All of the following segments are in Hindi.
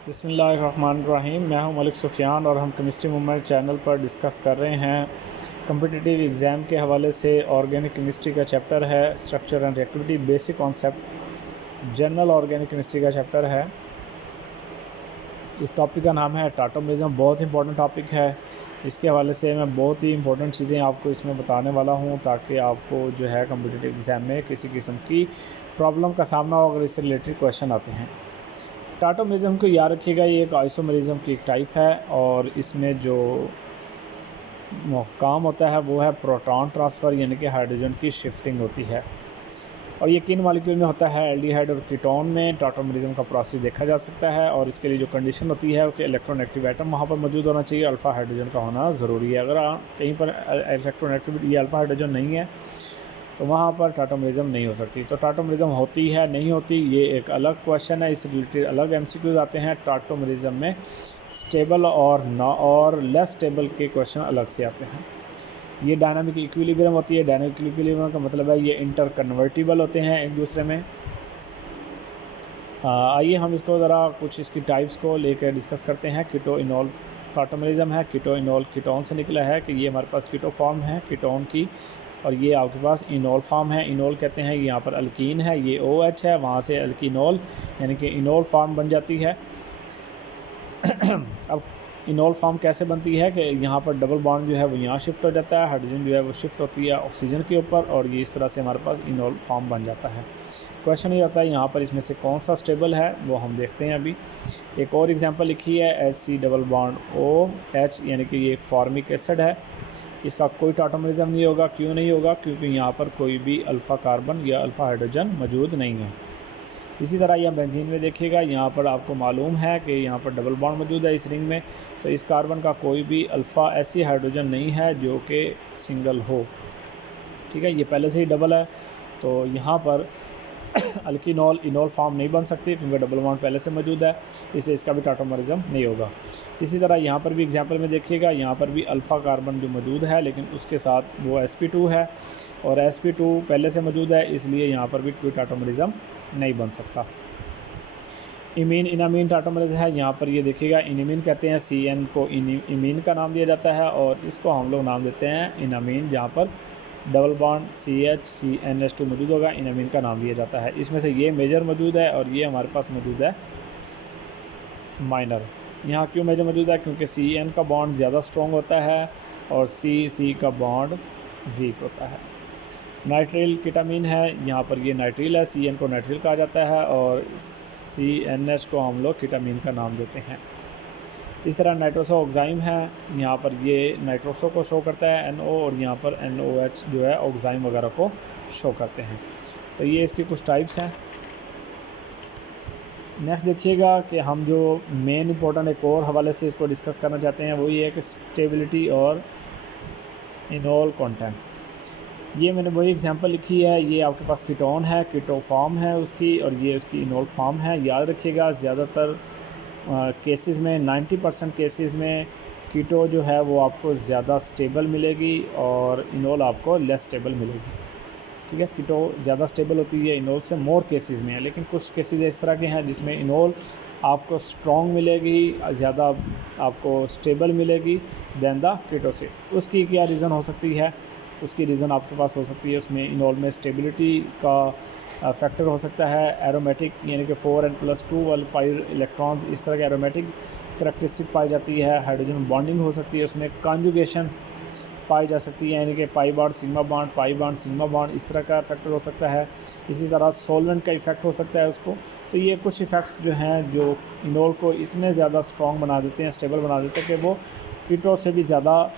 बिस्मिल्लाहिर्रहमानिर्रहीम। मैं हूं मलिक सुफ़ियान और हम केमिस्ट्री मूवमेंट चैनल पर डिस्कस कर रहे हैं कम्पिटिटिव एग्ज़ाम के हवाले से ऑर्गेनिक केमिस्ट्री का चैप्टर है structure and reactivity basic concept. General organic chemistry का चैप्टर है। इस टॉपिक का नाम है टाटोमिज़म। बहुत इंपॉर्टेंट टॉपिक है। इसके हवाले से मैं बहुत ही इंपॉर्टेंट चीज़ें आपको इसमें बताने वाला हूं ताकि आपको जो है कम्पिटिटिव एग्ज़ाम में किसी किस्म की प्रॉब्लम का सामना हो अगर इससे रिलेटेड क्वेश्चन आते हैं। टाटोमिज़म को याद रखिएगा, ये एक आइसोमरिज़म की एक टाइप है और इसमें जो काम होता है वो है प्रोटॉन ट्रांसफ़र, यानी कि हाइड्रोजन की शिफ्टिंग होती है। और ये किन मॉलिक्यूल में होता है? एल्डिहाइड और कीटोन में टाटोमिज़म का प्रोसेस देखा जा सकता है। और इसके लिए जो कंडीशन होती है कि इलेक्ट्रोनेगेटिव एटम वहाँ पर मौजूद होना चाहिए, अल्फ़ा हाइड्रोजन का होना ज़रूरी है। अगर कहीं पर इलेक्ट्रोनेगेटिव ये अल्फ़ा हाइड्रोजन नहीं है तो वहाँ पर टाटोमिज़म नहीं हो सकती। तो टाटोमिज़म होती है नहीं होती ये एक अलग क्वेश्चन है, इस रिलेटेड अलग एमसीक्यूज आते हैं। टाटोमिज़म में स्टेबल और लेस स्टेबल के क्वेश्चन अलग से आते हैं। ये डायनामिक इक्विलिब्रियम होती है। डायनामिक इक्विलिब्रियम का मतलब है ये इंटर कन्वर्टिबल होते हैं एक दूसरे में। आइए हम इसको ज़रा कुछ इसकी टाइप्स को लेकर डिस्कस करते हैं। कीटो इनोल टाटोमिज़म है। कीटो इनोल कीटोन से निकला है कि ये हमारे पास कीटो फॉर्म है कीटोन की, और ये आपके पास इनोल फार्म है। इनोल कहते हैं यहाँ पर अल्कीन है, ये OH है, वहाँ से अल्कीनोल यानी कि इनोल फार्म बन जाती है। अब इनोल फार्म कैसे बनती है कि यहाँ पर डबल बॉन्ड जो है वो यहाँ शिफ्ट हो जाता है, हाइड्रोजन जो है वो शिफ्ट होती है ऑक्सीजन के ऊपर, और ये इस तरह से हमारे पास इनोल फार्म बन जाता है। क्वेश्चन ये होता है यहाँ पर इसमें से कौन सा स्टेबल है, वो हम देखते हैं अभी। एक और एग्जांपल लिखी है HC डबल बॉन्ड OH, यानी कि ये एक फॉर्मिक एसिड है। इसका कोई टाटोमिज़म नहीं होगा। क्यों नहीं होगा? क्योंकि यहाँ पर कोई भी अल्फ़ा कार्बन या अल्फ़ा हाइड्रोजन मौजूद नहीं है। इसी तरह यह बेंजीन में देखिएगा, यहाँ पर आपको मालूम है कि यहाँ पर डबल बॉन्ड मौजूद है इस रिंग में, तो इस कार्बन का कोई भी अल्फ़ा ऐसी हाइड्रोजन नहीं है जो कि सिंगल हो। ठीक है, ये पहले से ही डबल है, तो यहाँ पर अल्कीनोल इनोल फॉर्म नहीं बन सकती क्योंकि डबल बॉन्ड पहले से मौजूद है, इसलिए इसका भी टाटोमिज़म नहीं होगा। इसी तरह यहाँ पर भी एग्जांपल में देखिएगा, यहाँ पर भी अल्फ़ा कार्बन जो मौजूद है लेकिन उसके साथ वो sp2 है, और sp2 पहले से मौजूद है, इसलिए यहाँ पर भी कोई टाटोमिज़म नहीं बन सकता। इमीन इनामीन टाटोमिज़म है। यहाँ पर ये देखिएगा इनामीन कहते हैं, CN को इमीन का नाम दिया जाता है और इसको हम लोग नाम देते हैं इनामीन। जहाँ पर डबल बॉन्ड CH2 मौजूद होगा, इनामीन का नाम दिया जाता है। इसमें से ये मेजर मौजूद है और ये हमारे पास मौजूद है माइनर। यहाँ क्यों मेजर मौजूद है? क्योंकि CN का बॉन्ड ज़्यादा स्ट्रॉन्ग होता है और C का बॉन्ड वीक होता है। नाइट्रिल कीटामीन है, यहाँ पर ये नाइट्रिल है, CN को नाइट्रिल कहा जाता है और CNH को हम लोग कीटामीन का नाम देते हैं। इस तरह नाइट्रोसो ऑक्साइम है, यहाँ पर ये नाइट्रोसो को शो करता है NO, और यहाँ पर NOH जो है ऑक्साइम वगैरह को शो करते हैं। तो ये इसकी कुछ टाइप्स हैं। नेक्स्ट देखिएगा कि हम जो मेन इंपॉर्टेंट एक और हवाले से इसको डिस्कस करना चाहते हैं वो ये है कि स्टेबिलिटी और इनोल कंटेंट। ये मैंने वही एग्जांपल लिखी है, ये आपके पास कीटोन है, कीटो फॉर्म है उसकी, और ये उसकी इनोल फॉर्म है। याद रखिएगा ज़्यादातर केसेस में 90% केसेस में कीटो जो है वो आपको ज़्यादा स्टेबल मिलेगी और इनोल आपको लेस स्टेबल मिलेगी। ठीक है, कीटो ज़्यादा स्टेबल होती है इनोल से मोर केसेस में है, लेकिन कुछ केसेस इस तरह के हैं जिसमें इनोल आपको स्ट्रॉन्ग मिलेगी, ज़्यादा आपको स्टेबल मिलेगी दैन द कीटो से। उसकी क्या रीज़न हो सकती है? उसकी रीज़न आपके पास हो सकती है उसमें इनोल में स्टेबिलिटी का फैक्टर हो सकता है। एरोमेटिक यानी कि 4n+2 वाले पाई इलेक्ट्रॉन्स, इस तरह के एरोमेटिक करैक्टरिस्टिक पाई जाती है। हाइड्रोजन बॉन्डिंग हो सकती है, उसमें कॉन्जुगेशन पाई जा सकती है, यानी कि पाई bond sigma bond, pi bond sigma bond, इस तरह का फैक्टर हो सकता है। इसी तरह सोलवेंट का इफ़ेक्ट हो सकता है उसको। तो ये कुछ इफ़ेक्ट्स जो हैं जो इनोल को इतने ज़्यादा स्ट्रॉन्ग बना देते हैं, स्टेबल बना देते हैं कि वो कीटो से भी ज़्यादा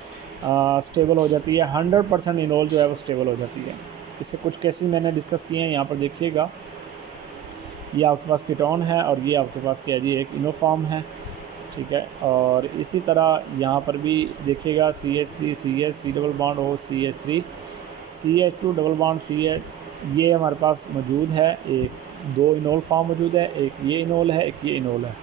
स्टेबल हो जाती है। 100% इनोल जो है वो स्टेबल हो जाती है। इसके कुछ केसेस मैंने डिस्कस किए हैं, यहाँ पर देखिएगा। ये आपके पास कीटोन है और ये आपके पास क्या जी एक इनोफॉर्म है। ठीक है, और इसी तरह यहाँ पर भी देखिएगा CH3 CH C double bond हो CH3 CH2 double bond CH, ये हमारे पास मौजूद है। एक दो इनोल फॉर्म मौजूद है, एक ये इनोल है, एक ये इनोल है।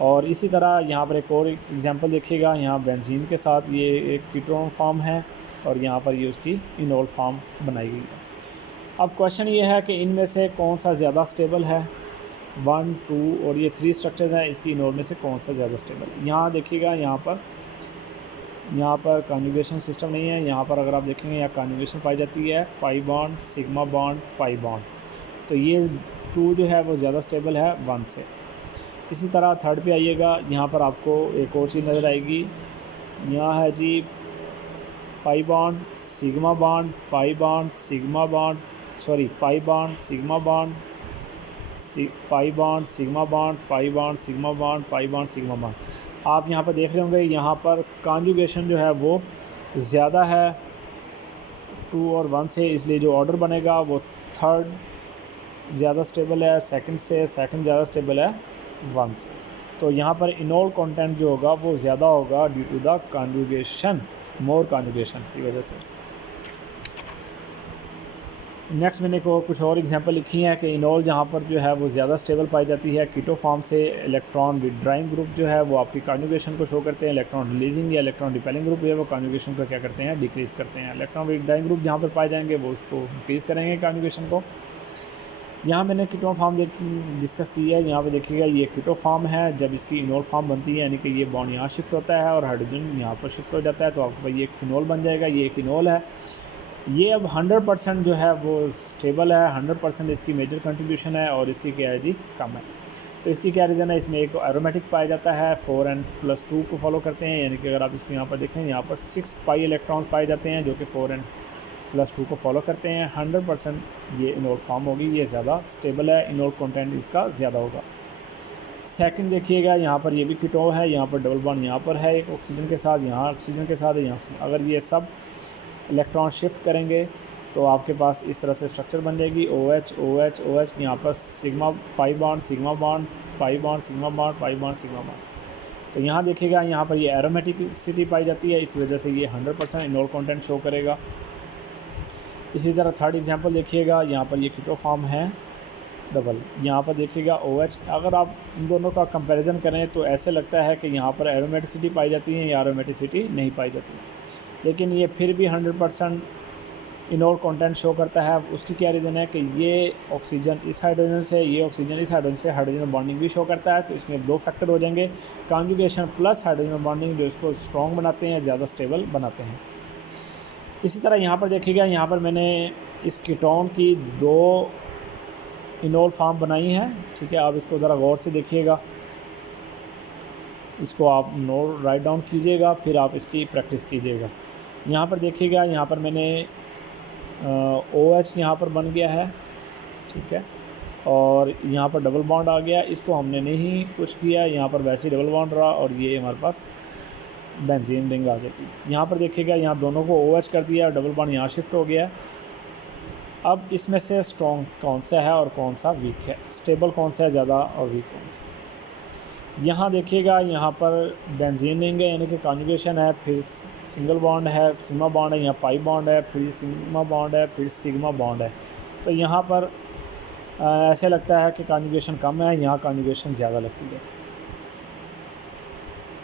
और इसी तरह यहाँ पर एक और एग्जांपल देखिएगा, यहाँ बेंजीन के साथ ये एक कीटोन फॉर्म है और यहाँ पर ये उसकी इनोल फॉर्म बनाई गई है। अब क्वेश्चन ये है कि इनमें से कौन सा ज़्यादा स्टेबल है? 1, 2 और ये 3 स्ट्रक्चर्स हैं, इसकी इनोल में से कौन सा ज़्यादा स्टेबल है। यहाँ देखिएगा यहाँ पर कॉन्जुगेशन सिस्टम नहीं है। यहाँ पर अगर आप देखेंगे यहाँ कॉन्जुगेशन पाई जाती है, पाई bond, sigma bond, pi bond. तो ये 2 जो है वो ज़्यादा स्टेबल है 1 से। इसी तरह थर्ड पे आइएगा, यहाँ पर आपको एक और चीज़ नज़र आएगी। यहाँ है जी pi bond, sigma bond, pi bond, sigma bond, sorry pi bond, sigma bond, pi bond, sigma bond, pi bond, sigma bond, pi bond, sigma bond. आप यहाँ पर देख रहे होंगे यहाँ पर कॉन्जुगेशन जो है वो ज़्यादा है 2 और 1 से, इसलिए जो ऑर्डर बनेगा वो थर्ड ज़्यादा स्टेबल है सेकंड से, सेकंड ज़्यादा स्टेबल है 1 से। तो यहाँ पर इनोल कंटेंट जो होगा वो ज़्यादा होगा due to the conjugation, more conjugation की वजह से। नेक्स्ट मैंने को कुछ और एग्जांपल लिखी है कि इनोल जहाँ पर जो है वो ज़्यादा स्टेबल पाई जाती है कीटो फॉर्म से। इलेक्ट्रॉन विड्राइंग ग्रुप जो है वो आपकी कॉन्जुगेशन को शो करते हैं। इलेक्ट्रॉन रिलीजिंग या इलेक्ट्रॉन रिपेलिंग ग्रुप जो है वो कॉन्जुगेशन को क्या करते हैं, डिक्रीज़ करते हैं। इलेक्ट्रॉन विड्राइंग ग्रुप जहाँ पर पाए जाएंगे वो उसको इंक्रीज़ करेंगे कॉन्जुगेशन को। यहाँ मैंने कीटो फॉर्म डिस्कस की है। यहाँ पे देखिएगा ये कीटो फॉर्म है, जब इसकी इनोल फॉर्म बनती है यानी कि ये बॉन्ड यहाँ शिफ्ट होता है और हाइड्रोजन यहाँ पर शिफ्ट हो जाता है, तो आपके पास ये एक फिनोल बन जाएगा। ये एक इनोल है। ये अब 100% जो है वो स्टेबल है, 100% इसकी मेजर कंट्रीब्यूशन है और इसकी क्या है जी, कम है। तो इसकी क्या रीज़न है, इसमें एक एरोमेटिक पाया जाता है, 4n+2 को फॉलो करते हैं। यानी कि अगर आप इसको यहाँ पर देखें, यहाँ पर 6 पाई इलेक्ट्रॉन्स पाए जाते हैं जो कि 4n+2 को फॉलो करते हैं। 100% ये इनोल फॉर्म होगी, ये ज़्यादा स्टेबल है, इनोल कंटेंट इसका ज़्यादा होगा। सेकंड देखिएगा, यहाँ पर ये भी कीटोन है, यहाँ पर डबल बॉन्ड यहाँ पर है एक ऑक्सीजन के साथ, यहाँ ऑक्सीजन के साथ है, यहाँ ऑक्सीजन। अगर ये सब इलेक्ट्रॉन शिफ्ट करेंगे तो आपके पास इस तरह से स्ट्रक्चर बन जाएगी OH OH OH। यहाँ पर sigma pi bond, sigma bond, pi bond, sigma bond, pi bond, sigma bond. तो यहाँ देखिएगा यहाँ पर ये एरोमेटिसिटी पाई जाती है, इस वजह से ये 100% इनोल कंटेंट शो करेगा। इसी तरह थर्ड एग्जांपल देखिएगा, यहाँ पर ये कीटो फॉर्म है डबल। यहाँ पर देखिएगा OH। अगर आप इन दोनों का कंपैरिजन करें तो ऐसे लगता है कि यहाँ पर एरोमेटिसिटी पाई जाती है या एरोमेटिसिटी नहीं पाई जाती, लेकिन ये फिर भी 100% इनोल कंटेंट शो करता है। उसकी क्या रीज़न है कि ये ऑक्सीजन इस हाइड्रोजन से, ये ऑक्सीजन इस हाइड्रोजन से हाइड्रोजन बॉन्डिंग भी शो करता है। तो इसमें 2 फैक्टर हो जाएंगे, कॉन्जुगेशन प्लस हाइड्रोजन बॉन्डिंग, जो इसको स्ट्रॉन्ग बनाते हैं, ज़्यादा स्टेबल बनाते हैं। इसी तरह यहाँ पर देखिएगा, यहाँ पर मैंने इस कीटोन की 2 इनोल फॉर्म बनाई है। ठीक है, आप इसको ज़रा गौर से देखिएगा, इसको आप नोट राइट डाउन कीजिएगा, फिर आप इसकी प्रैक्टिस कीजिएगा। यहाँ पर देखिएगा, यहाँ पर मैंने OH यहाँ पर बन गया है, ठीक है, और यहाँ पर डबल बॉन्ड आ गया। इसको हमने नहीं कुछ किया, यहाँ पर वैसे ही डबल बॉन्ड रहा और ये हमारे पास बेंजीन रिंग आ जाती। यहाँ पर देखिएगा, यहाँ दोनों को OH कर दिया, डबल बॉन्ड यहाँ शिफ्ट हो गया। अब इसमें से स्ट्रॉन्ग कौन सा है और कौन सा वीक है, स्टेबल कौन सा है ज़्यादा और वीक कौन सा। यहाँ देखिएगा, यहाँ पर बेंजीन रिंग है यानी कि कॉन्जुगेशन है, फिर सिंगल बॉन्ड है, सिग्मा बॉन्ड है, यहाँ पाई बॉन्ड है, फिर सिग्मा बॉन्ड है, फिर सिग्मा बॉन्ड है। तो यहाँ पर ऐसे लगता है कि कॉन्जुगेशन कम है, यहाँ कॉन्जुगेशन ज़्यादा लगती है।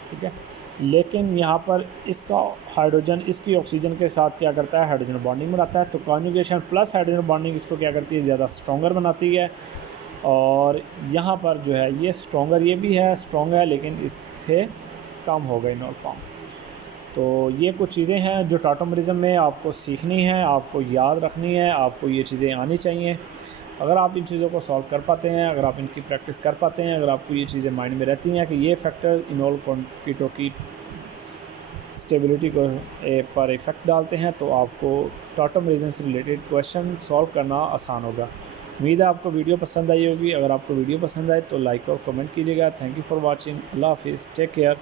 ठीक है, लेकिन यहाँ पर इसका हाइड्रोजन इसकी ऑक्सीजन के साथ क्या करता है, हाइड्रोजन बॉन्डिंग बनाता है। तो कॉन्जुगेशन प्लस हाइड्रोजन बॉन्डिंग इसको क्या करती है, ज़्यादा स्ट्रॉन्गर बनाती है। और यहाँ पर जो है ये स्ट्रॉन्गर, ये भी है स्ट्रॉन्ग है, लेकिन इससे कम हो गई इनोल फॉर्म। तो ये कुछ चीज़ें हैं जो टॉटोमरिज्म में आपको सीखनी है, आपको याद रखनी है, आपको ये चीज़ें आनी चाहिए। अगर आप इन चीज़ों को सॉल्व कर पाते हैं, अगर आप इनकी प्रैक्टिस कर पाते हैं, अगर आपको ये चीज़ें माइंड में रहती हैं कि ये फैक्टर इनोल कीटो की स्टेबिलिटी को पर इफ़ेक्ट डालते हैं, तो आपको टॉटोमरिज्म से रिलेटेड क्वेश्चन सॉल्व करना आसान होगा। उम्मीद है आपको वीडियो पसंद आई होगी। अगर आपको वीडियो पसंद आए तो लाइक और कमेंट कीजिएगा। Thank you for watching. अल्लाह हाफिज़, टेक केयर।